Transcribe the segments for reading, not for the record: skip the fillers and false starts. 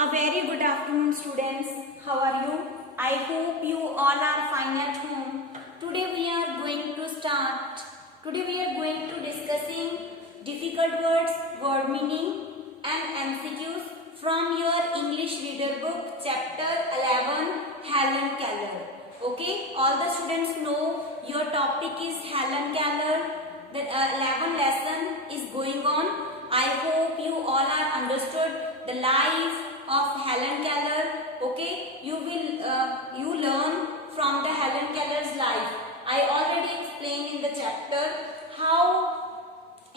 A very good afternoon, students. How are you? I hope you all are fine at home. Today we are going to start. Today we are going to discussing difficult words, word meaning and MCQs from your English reader book chapter 11 Helen Keller. Okay, all the students know your topic is Helen Keller. The 11th lesson is going on. I hope you all are understood the life of Helen Keller. Okay, you learn from the Helen Keller's life. I already explained in the chapter how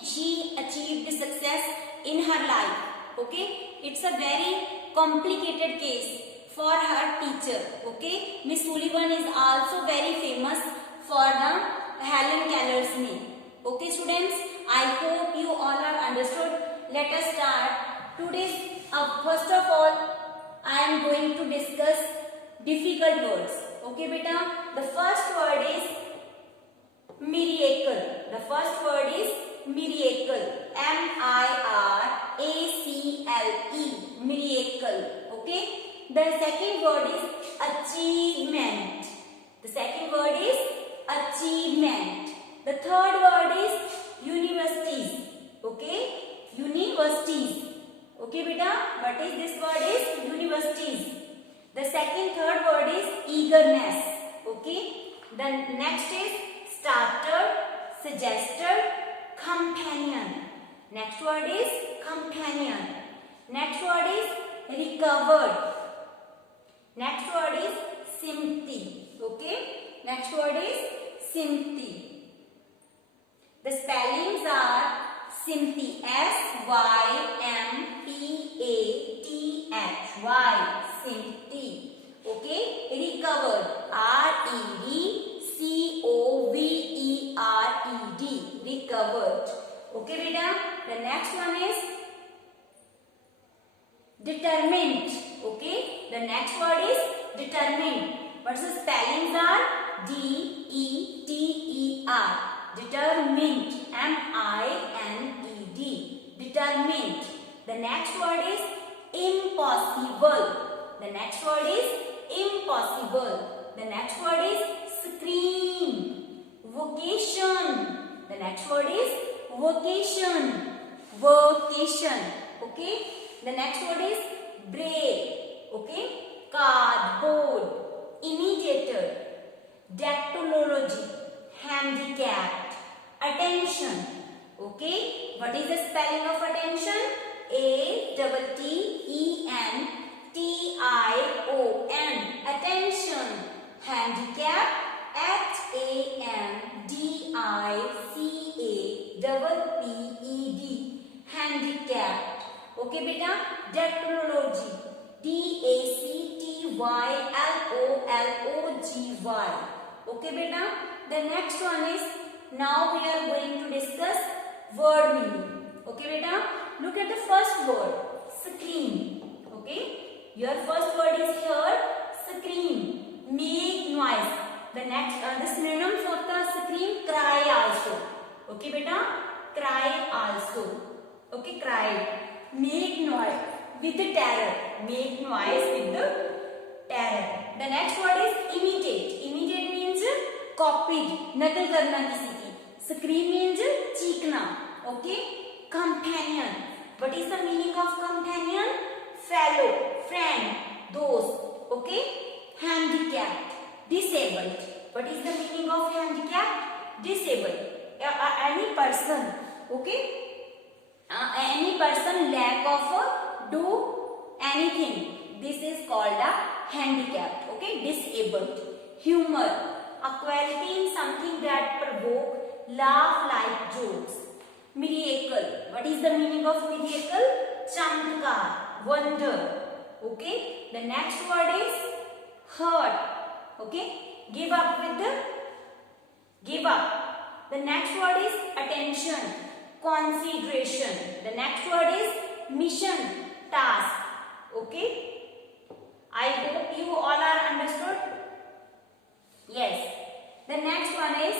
she achieved success in her life. Okay, it's a very complicated case for her teacher. Okay, Miss Sullivan is also very famous for the Helen Keller's name. Okay, students, I hope you all are understood. Let us start today's. First of all, I am going to discuss difficult words. Okay, beta. The first word is miracle. The first word is miracle. M-I-R-A-C-L-E. Miracle. Okay. The second word is achievement. The second word is achievement. The third word is universities. Okay. Universities. Okay, beta. What is this word is universities. The third word is eagerness. Okay. The next is starter, suggested, companion. Next word is companion. Next word is recovered. Next word is sympathy. Okay. Next word is sympathy. The spellings are sympathy. S-Y-M-P-A-T-H-Y. Sympathy. Okay. Recovered. R-E-D-C-O-V-E-R-E-D. Recovered. Okay, beta. The next one is determined. Okay. The next word is determined. What's the spellings are? D-E-T-E-R. Determined. M-I-N-E-D. Determined. The next word is impossible. The next word is impossible. The next word is scream. Vocation. The next word is vocation. Vocation. Okay. The next word is break. Okay. Cardboard. Imitator. Dactylology. Handicapped. Attention. Okay. What is the spelling of attention? A-T-T-E-N-T-I-O-N. Attention. Handicapped. H-A-N-D-I-C-A-P-P-E-D. Handicapped. Okay, beta. Dactylology. D-A-C-T-Y-L-O-L-O-G-Y. Okay, beta. The next one is, now we are going to discuss word meaning. Okay, beta. Look at the first word, scream. Okay. Your first word is here, scream. Make noise. The next, the synonyms of the scream, cry also. Okay, beta. Cry also. Okay, cry. Make noise with the terror. Make noise with the terror. The next word is imitate. Imitate means copied, नकल करना किसी की. Scream means चीखना. Okay. Companion. What is the meaning of companion? Fellow, friend, dost. Okay. Handicapped. Disabled. What is the meaning of handicapped? Disabled. Any person. Okay. Any person lack of do anything. This is called a handicapped. Okay. Disabled. Humor. A quality in something that provoke laugh like jokes. Miracle. What is the meaning of miracle? Chamtkar. Wonder. Okay. The next word is hurt. Okay. Give up with the give up. The next word is attention. Consideration. The next word is mission. Task. Okay. I hope you all are understood. Yes. The next one is,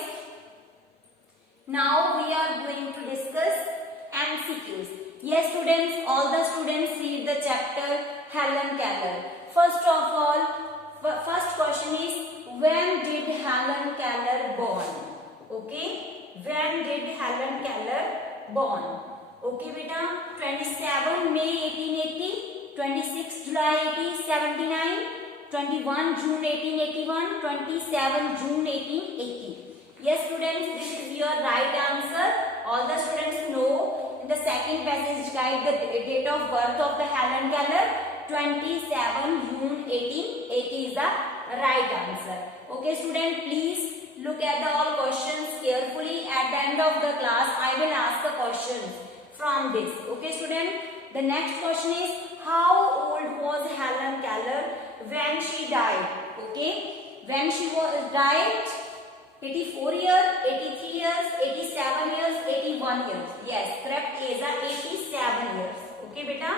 now we are going to discuss MCQs. Yes, students, all the students read the chapter Helen Keller. First of all, first question is, when did Helen Keller born? Okay, when did Helen Keller born? Okay beta, 27 May 1880, 26 July 1879, 21 June 1881, 27 June 1880. Yes students, this is your right answer. All the students know in the second passage guide the date of birth of the Helen Keller. 27 June 1880 is the right answer. Okay student, please look at the all questions carefully. At the end of the class I will ask the questions from this. Okay student, the next question is, how old was Helen Keller when she died? Okay, when she was died, 84 years, 83 years, 87 years, 81 years. Yes, correct age is 87 years. Okay beta,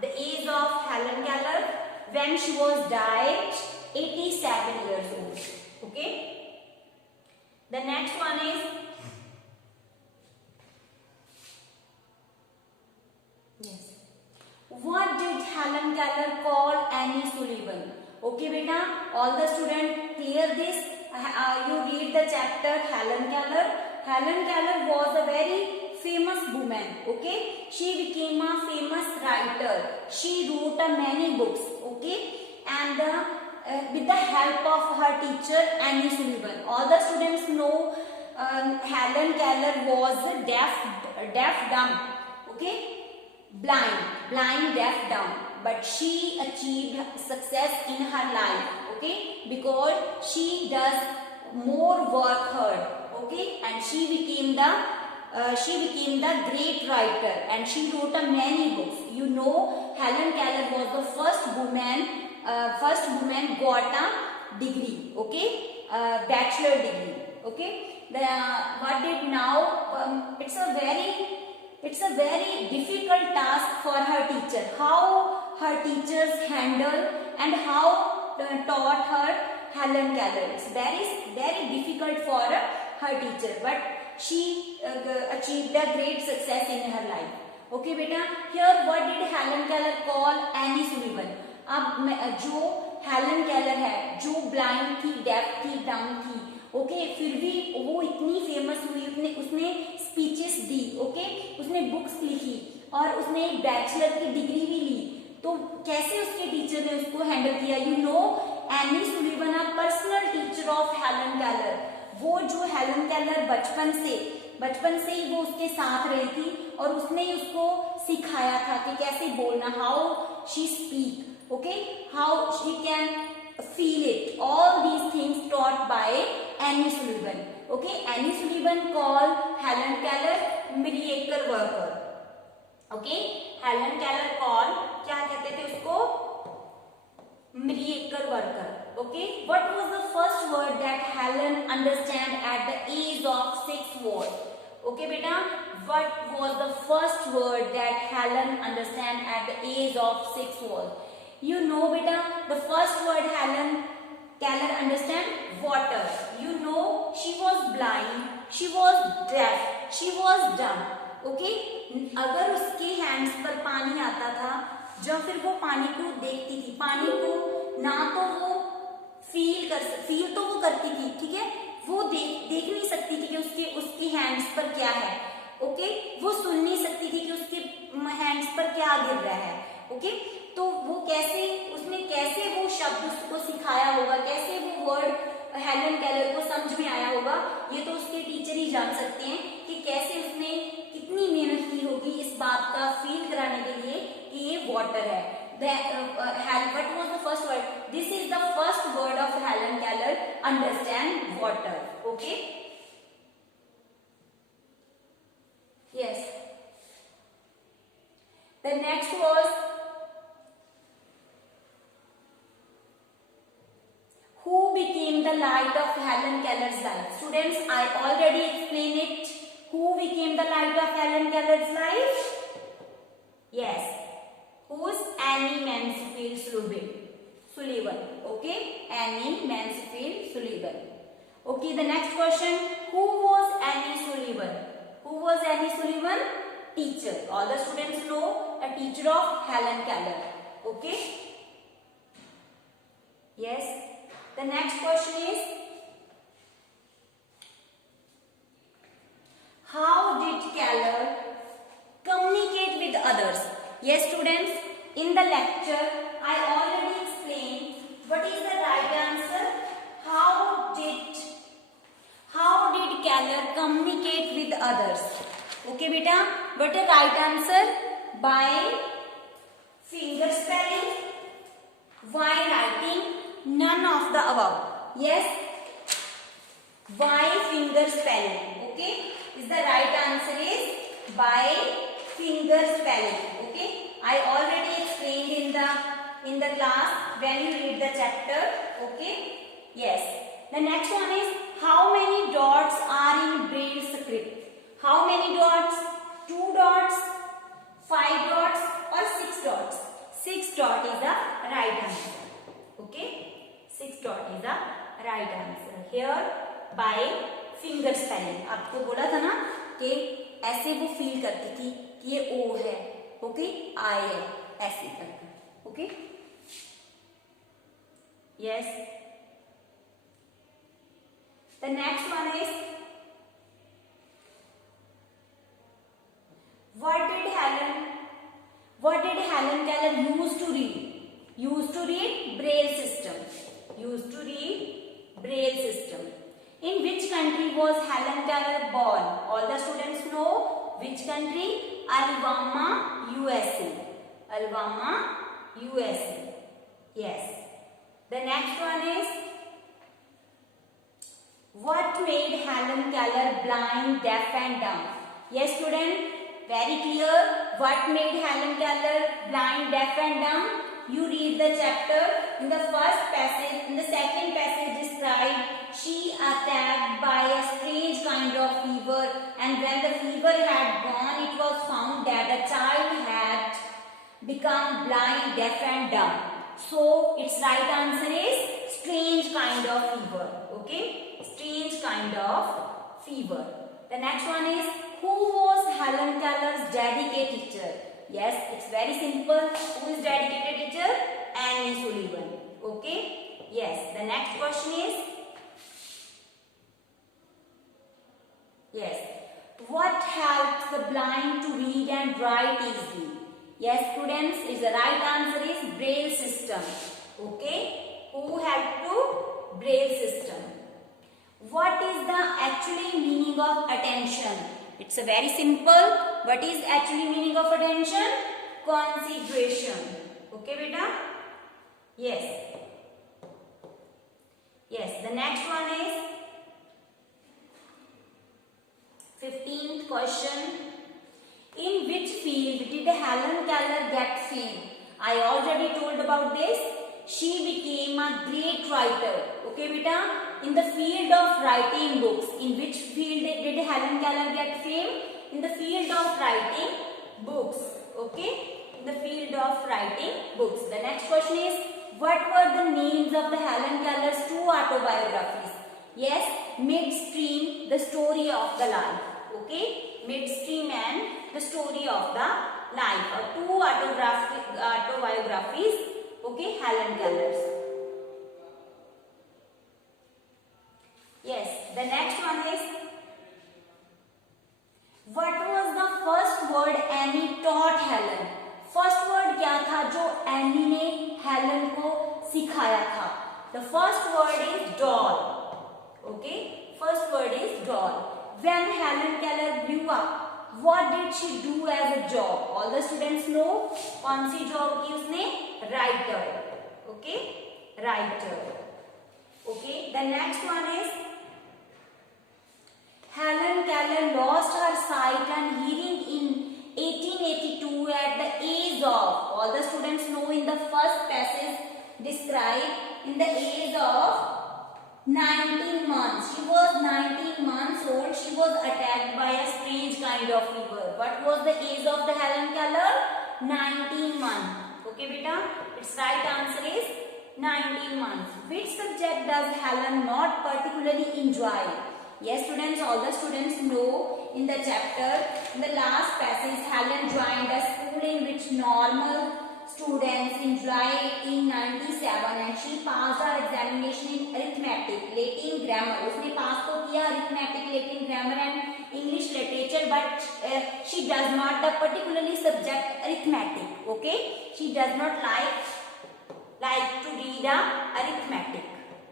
the age of Helen Keller when she was died, 87 years old. Okay, the next one is, yes, what did Helen Keller call Annie Sullivan? Okay beta, all the students clear this. You read the chapter Helen Keller. Helen Keller was a very famous woman. Okay, she became a famous writer. She wrote many books. Okay, and with the help of her teacher Annie Sullivan. All the students know Helen Keller was deaf, dumb. Okay, blind, deaf, dumb. But she achieved success in her life. Okay, because she does more work hard. Okay, and she became the great writer, and she wrote many books. You know, Helen Keller was the first woman got a degree. Okay, bachelor degree. Okay, what did now? It's a very difficult task for her teacher. How her teachers handle and how taught her Helen Keller. It's very difficult for her teacher, but she achieved a great success in her life. Okay beta, here what did Helen Keller call Annie Sullivan? अब जो Helen Keller है, जो blind थी, def थी, डम थी, okay, फिर भी वो इतनी फेमस हुई, उसने स्पीचेस दी, ओके, उसने बुक्स लिखी और उसने एक बैचलर की डिग्री भी ली. तो कैसे उसके टीचर ने उसको हैंडल किया? You know, any Sullivan a personal teacher of Helen Keller. वो जो हेलन केलर बचपन से ही वो उसके साथ रही थी और उसने ही उसको सिखाया था कि कैसे बोलना, how she speak, okay, how she can feel it. All these things taught by Annie Sullivan. Okay, Annie Sullivan called Helen Keller miracle worker. Okay, Helen Keller called, क्या कहते थे उसको? Miracle worker. Okay, what was the first word that Helen understand at the age of 6 years? Okay beta, what was the first word that Helen understand at the age of 6 years? You know beta, the first word Helen Keller understand, water. You know, she was blind, she was deaf, she was dumb. Okay, अगर उसके hands पर पानी आता था, जब फिर वो पानी को देखती थी, पानी को ना तो वो फील तो वो करती थी, ठीक है, वो देख नहीं सकती थी कि उसके हैंड्स पर क्या है. ओके, वो सुन नहीं सकती थी कि उसके हैंड्स पर क्या गिर रहा है. ओके, तो वो कैसे वो शब्द उसको सिखाया होगा, कैसे वो वर्ड हेलन केलर को समझ में आया होगा, ये तो उसके टीचर ही जान सकते हैं कि कैसे उसने कितनी मेहनत की होगी इस बात का फील कराने के लिए कि ये वाटर है. What was the first word? This is the first word of Helen Keller, understand water. Okay. Yes. The next was, who became the light of Helen Keller's life? Students, I already explained it. Who became the light of Helen Keller's life? Yes. Who's Annie Mansfield Sullivan? Okay, Annie Mansfield Sullivan. Okay, the next question, who was Annie Sullivan? Who was Annie Sullivan? teacher. All the students know a teacher of Helen Keller. Okay? Yes. The next question is, how did Keller communicate with others? Yes, students, in the lecture I already explained what is the right answer. How did Keller communicate with others? Okay, beta. What is right answer? By finger spelling. While writing? None of the above. Yes. By finger spelling. Okay. Is the right answer is by finger spelling. Okay. I already explained in the class when you read the chapter. Okay. Yes. The next one is, how many dots are in Braille script? How many dots? 2 dots, 5 dots or 6 dots? 6 dot is the right answer. Okay. 6 dot is the right answer. Here by finger spelling. आपको बोला था ना कि ऐसे वो feel करती थी कि ये ओ है, ओके, आई है, ऐसे करके. Okay. Yes. The next one is, what did Helen Keller used to read? Used to read Braille system. Used to read Braille system. In which country was Helen Keller born? All the students know which country? Alabama, USA. Alabama, USA. Yes. The next one is, what made Helen Keller blind, deaf and dumb? Yes, student, very clear. What made Helen Keller blind, deaf and dumb? You read the chapter. In the first passage, in the second passage described, she attacked by a strange kind of fever, and when the fever had gone, it was found that the child had become blind, deaf and dumb. So its right answer is strange kind of fever. Okay. Strange kind of fever. The next one is, who was Helen Keller's dedicated teacher? Yes, it's very simple. Who is dedicated teacher? Annie Sullivan. Okay. Yes. The next question is, yes, what helps the blind to read and write easily? Yes, students, is the right answer is Braille system. Okay. Who helped to Braille system? What is the actually meaning of attention? It's a very simple. What is actually meaning of attention? Concentration. Okay, beta? Yes. Yes. The next one is 15th question. In which field did Helen Keller get fame? I already told about this. She became a great writer. Okay, beta? In the field of writing books. In which field did Helen Keller get fame? In the field of writing books. Okay? In the field of writing books. The next question is, what were the names of the Helen Keller's 2 autobiographies? Yes, Midstream, the story of the life. Okay? Midstream and the story of the life. Or 2 autobiographies. Okay, Helen Keller's. Yes, the next one is, what was the first word Annie taught Helen? First word क्या था जो Annie ने Helen को सिखाया था? The first word is doll. Okay, first word is doll. When Helen Keller grew up, what did she do as a job? All the students know कौन सी job की उसने? Writer. Okay, writer. Okay, the next one is, Helen Keller lost her sight and hearing in 1882 at the age of, all the students know in the first passage described, in the age of 19 months. She was 19 months old. She was attacked by a strange kind of fever. What was the age of the Helen Keller? 19 months. Okay, beta? Its right answer is 19 months. Which subject does Helen not particularly enjoy? Yes, students, all the students know in the chapter, in the last passage, Helen joined a school in which normal students in July 1897 and she passed her examination in arithmetic, Latin grammar. उसने पास तो किया arithmetic, Latin grammar and English literature, but she does not the particularly subject arithmetic. Okay, she does not like to read arithmetic.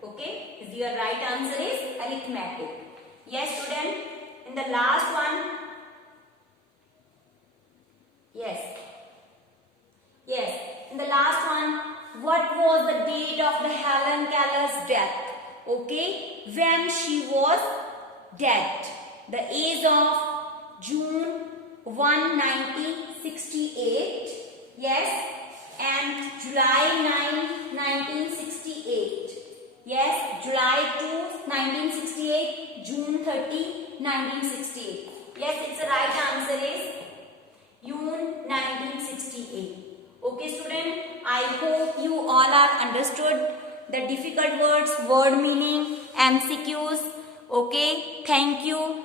Okay, your right answer is arithmetic. Yes, student. In the last one, yes. In the last one, what was the date of the Helen Keller's death? Okay, when she was dead. The age of June 1, 1968. Yes, and July 9, 1968. Yes, July 2, 1968, June 30, 1968. Yes, it's the right answer is June 1968. Okay, student, I hope you all are understood the difficult words, word meaning, MCQs. Okay, thank you.